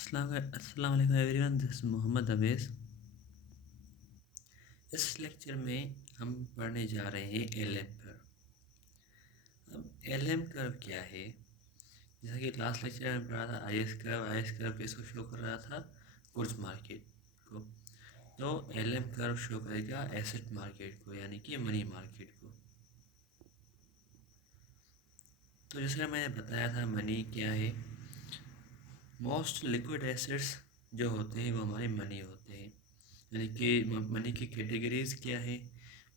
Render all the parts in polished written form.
अस्सलाम वालेकुम everyone, this is Mohammad Awais. इस लेक्चर में हम पढ़ने जा रहे हैं एलएम कर्व। अब एलएम कर्व क्या है? जैसा कि लास्ट लेक्चर में पढ़ा था आई एस कर्व किसको शो कर रहा था? गुड्स मार्केट को। तो एलएम कर्व शो करेगा एसेट मार्केट को, यानी कि मनी मार्केट को। तो जैसे मैंने बताया था, मनी क्या है? मोस्ट लिक्विड एसेट्स जो होते हैं वो हमारे मनी होते हैं। यानी कि मनी की कैटेगरीज क्या है?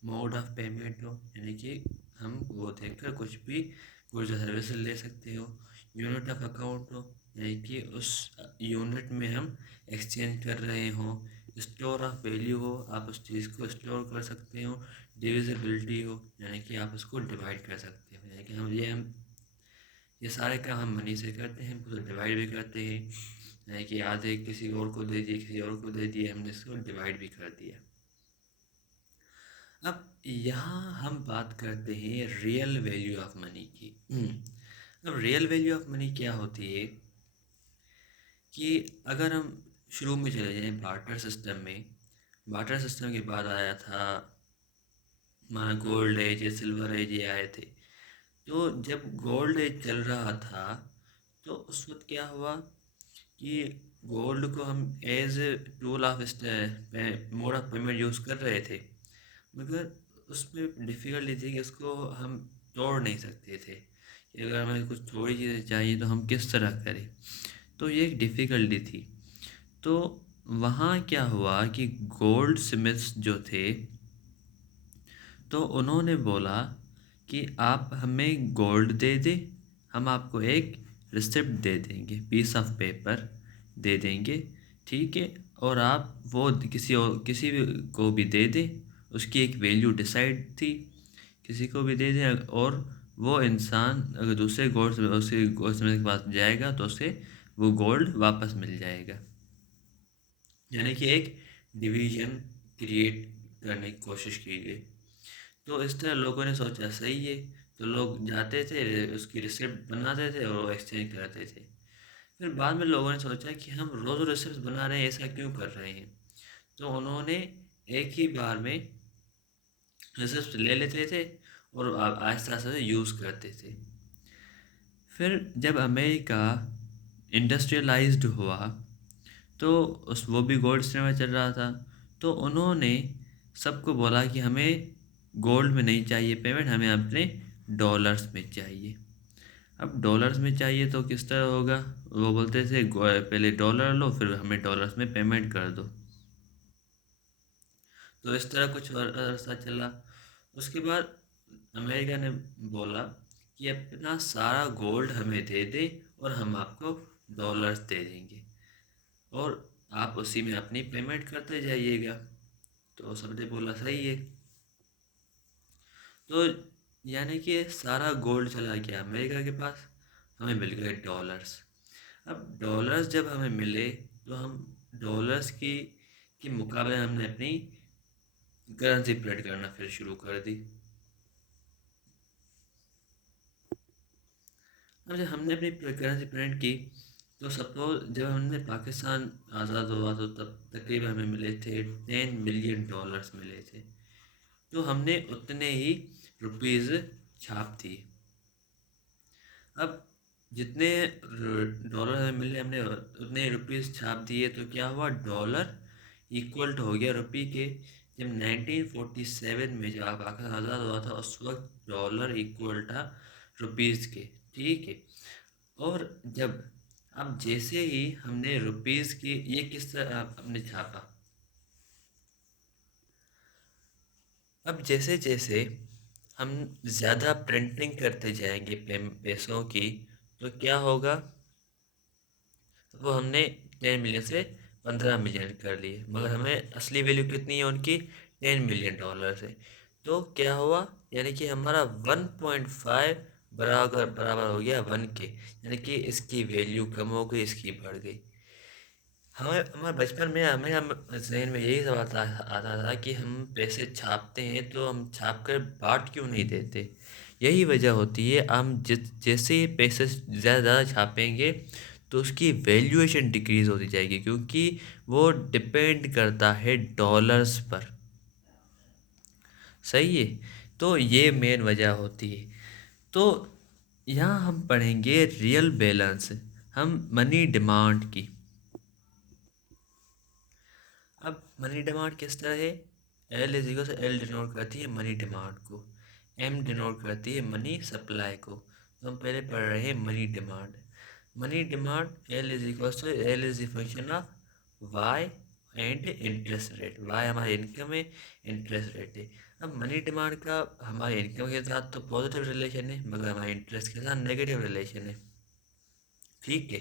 मोड ऑफ पेमेंट हो, यानी कि हम वो देखकर कुछ भी गुड्स या सर्विस ले सकते हो। यूनिट ऑफ अकाउंट हो, यानी कि उस यूनिट में हम एक्सचेंज कर रहे हो। स्टोर ऑफ वैल्यू हो, आप उस चीज़ को स्टोर कर सकते हो। डिविजिबिलिटी हो, यानी कि आप उसको डिवाइड कर सकते हो, यानी कि ये सारे काम हम मनी से करते हैं, उसको डिवाइड भी करते हैं। यानी कि आधे किसी और को दे दिए, किसी और को दे दिए, हमने इसको डिवाइड भी कर दिया। अब यहाँ हम बात करते हैं रियल वैल्यू ऑफ मनी की। अब रियल वैल्यू ऑफ मनी क्या होती है कि अगर हम शुरू में चले जाएं बार्टर सिस्टम में, बार्टर सिस्टम के बाद आया था हमारा गोल्ड एज या सिल्वर एज, ये आए थे। तो जब गोल्ड एज चल रहा था तो उस वक्त क्या हुआ कि गोल्ड को हम as tool of mode of payment use कर रहे थे, मगर उसमें डिफ़िकल्टी थी कि उसको हम तोड़ नहीं सकते थे कि अगर हमें कुछ थोड़ी चीज़ें चाहिए तो हम किस तरह करें। तो ये एक डिफ़िकल्टी थी। तो वहाँ क्या हुआ कि गोल्ड स्मिथ्स जो थे, तो उन्होंने बोला कि आप हमें गोल्ड दे दें, हम आपको एक रिसिप्ट दे देंगे, पीस ऑफ पेपर दे देंगे, ठीक है। और आप वो किसी भी को भी दे दें, उसकी एक वैल्यू डिसाइड थी, किसी को भी दे दें, और वो इंसान अगर दूसरे गोल्ड के पास जाएगा तो उसे वो गोल्ड वापस मिल जाएगा। यानी कि एक डिवीजन क्रिएट करने की कोशिश की गई। तो इस तरह लोगों ने सोचा सही है, तो लोग जाते थे, उसकी रिसिप्ट बनाते थे और वो एक्सचेंज कराते थे। फिर बाद में लोगों ने सोचा कि हम रोज़ रिसिप्ट बना रहे हैं, ऐसा क्यों कर रहे हैं? तो उन्होंने एक ही बार में रिसिप्ट ले लेते थे और आहिस्ता आहिस्ता यूज़ करते थे। फिर जब अमेरिका इंडस्ट्रियलाइज्ड हुआ तो उस वो भी गोल्ड स्टैंडर्ड में चल रहा था। तो उन्होंने सबको बोला कि हमें गोल्ड में नहीं चाहिए पेमेंट, हमें अपने डॉलर्स में चाहिए। अब डॉलर्स में चाहिए तो किस तरह होगा? वो बोलते थे पहले डॉलर लो, फिर हमें डॉलर्स में पेमेंट कर दो। तो इस तरह कुछ अरसा चला। उसके बाद अमेरिका ने बोला कि अपना सारा गोल्ड हमें दे दे और हम आपको डॉलर्स दे देंगे, और आप उसी में अपनी पेमेंट करते जाइएगा। तो सबने बोला सही है। तो यानी कि सारा गोल्ड चला गया अमेरिका के पास, हमें मिल गए डॉलर्स। अब डॉलर्स जब हमें मिले तो हम डॉलर्स की के मुकाबले हमने अपनी करेंसी प्रिंट करना फिर शुरू कर दी। अब जब हमने अपनी करेंसी प्रिंट की तो सपोज जब हमने पाकिस्तान आज़ाद हुआ तो तब तकरीबन हमें मिले थे 10 मिलियन डॉलर्स मिले थे। तो हमने उतने ही रुपीज़ छाप दिए। अब जितने डॉलर हमें मिले, हमने उतने रुपीज़ छाप दिए, तो क्या हुआ? डॉलर इक्वल हो गया रुपये के। जब 1947 में जब पाकिस्तान आज़ाद हुआ था उस वक्त डॉलर इक्वल था रुपीज़ के, ठीक है। और जब अब जैसे ही हमने रुपीज़ की ये किस तरह हमने छापा, अब जैसे जैसे हम ज़्यादा प्रिंटिंग करते जाएंगे पैसों की, तो क्या होगा? वो हमने 10 मिलियन से 15 मिलियन कर लिए, मगर हमें असली वैल्यू कितनी है उनकी? 10 मिलियन डॉलर है। तो क्या हुआ? यानी कि हमारा 1.5 बराबर बराबर हो गया 1 के, यानी कि इसकी वैल्यू कम हो गई, इसकी बढ़ गई। हमें हमारे बचपन में हमें हम जहन में यही सवाल आता था कि हम पैसे छापते हैं तो हम छाप कर बांट क्यों नहीं देते? यही वजह होती है, हम जैसे ही पैसे ज़्यादा ज़्यादा छापेंगे तो उसकी वैल्यूएशन डिक्रीज़ होती जाएगी, क्योंकि वो डिपेंड करता है डॉलर्स पर। सही है। तो ये मेन वजह होती है। तो यहाँ हम पढ़ेंगे रियल बैलेंस, हम मनी डिमांड की। अब मनी डिमांड किस तरह है? एल इज इक्वल से एल डिनोट करती है मनी डिमांड को, एम डिनोट करती है मनी सप्लाई को। तो हम पहले पढ़ रहे हैं money demand. Money demand L is equal से L is the function of Y and interest rate. Y हमारी इनकम है, इंटरेस्ट रेट है। अब मनी डिमांड का हमारे इनकम के साथ तो पॉजिटिव रिलेशन है, मगर हमारे इंटरेस्ट के साथ नेगेटिव रिलेशन है। ठीक है।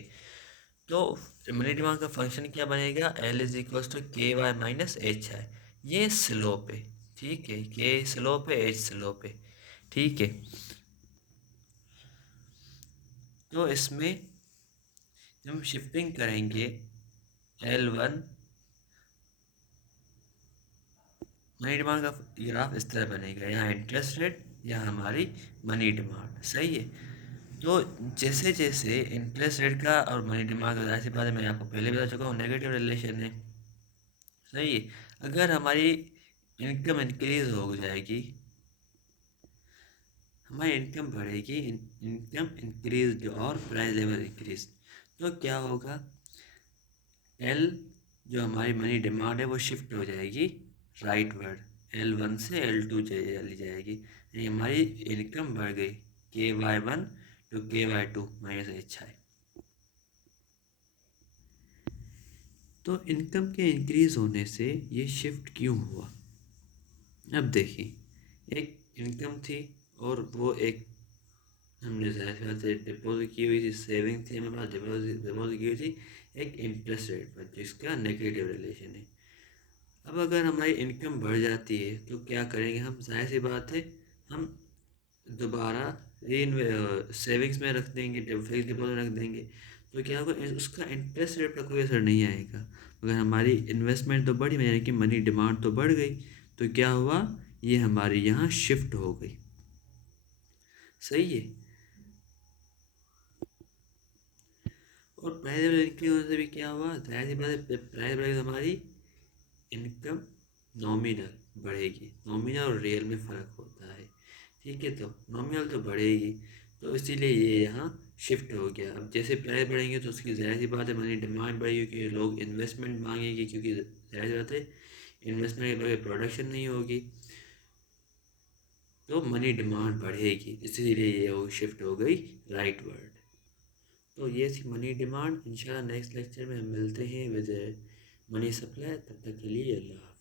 तो मनी डिमांड का फंक्शन क्या बनेगा? एल इज इक्वल टू के वाई माइनस एच आई। ये स्लोप है। ठीक है, के स्लोप है, एच स्लोप है। ठीक है। तो इसमें जब हम शिफ्टिंग करेंगे L1, मनी डिमांड का ग्राफ इस तरह बनेगा, यहाँ इंटरेस्ट रेट, यहाँ हमारी मनी डिमांड। सही है। तो जैसे जैसे इंटरेस्ट रेट का और मनी डिमांड का, जाहिर सी बात है, मैं आपको पहले बता चुका हूँ, नेगेटिव रिलेशन है। सही है। अगर हमारी इनकम इंक्रीज हो जाएगी, हमारी इनकम बढ़ेगी, इनकम इंक्रीज और प्राइस लेवल इंक्रीज, तो क्या होगा? एल जो हमारी मनी डिमांड है वो शिफ्ट हो जाएगी राइट वर्ड, L1 से L2 चली जाएगी, यानी हमारी इनकम बढ़ गई, KY1 to KY2 minus H I. तो इनकम के इंक्रीज होने से ये शिफ्ट क्यों हुआ? अब देखिए, एक इनकम थी और वो एक हमने से डिपॉजिट की हुई थी, सेविंग थी हमारे पास, डिपॉजिट की हुई थी एक इंटरेस्ट रेट पर जिसका नेगेटिव रिलेशन है। अब अगर हमारी इनकम बढ़ जाती है तो क्या करेंगे हम? जाहिर सी बात है, हम दोबारा री सेविंग्स में रख देंगे, फिक्स डिपॉजिट रख देंगे। तो क्या होगा? उसका इंटरेस्ट रेट पर कोई असर नहीं आएगा, मगर हमारी इन्वेस्टमेंट तो बढ़ी, यानी कि मनी डिमांड तो बढ़ गई। तो क्या हुआ? ये हमारी यहाँ शिफ्ट हो गई। सही है। और प्राइस इंक्रीज होने से भी क्या हुआ? जाहिर सी बात है, प्राइस बढ़ेगी तो हमारी इनकम नॉमिनल बढ़ेगी। नॉमिनल और रियल में फ़र्क होता है। ठीक है। तो नॉमिनल तो बढ़ेगी, तो इसीलिए ये यहाँ शिफ्ट हो गया। अब जैसे प्राइस बढ़ेंगे तो उसकी ज़ाहिर सी बात है मनी डिमांड बढ़ेगी, क्योंकि लोग इन्वेस्टमेंट मांगेंगे, क्योंकि ज़ाहिर सी बात है इन्वेस्टमेंट के बगैर प्रोडक्शन नहीं होगी, तो मनी डिमांड बढ़ेगी, इसीलिए ये वो शिफ्ट हो गई राइट वर्ड। तो ये थी मनी डिमांड। इंशाल्लाह नेक्स्ट लेक्चर में हम मिलते हैं विद मनी सप्लाई। तब तक के लिए अल्लाह।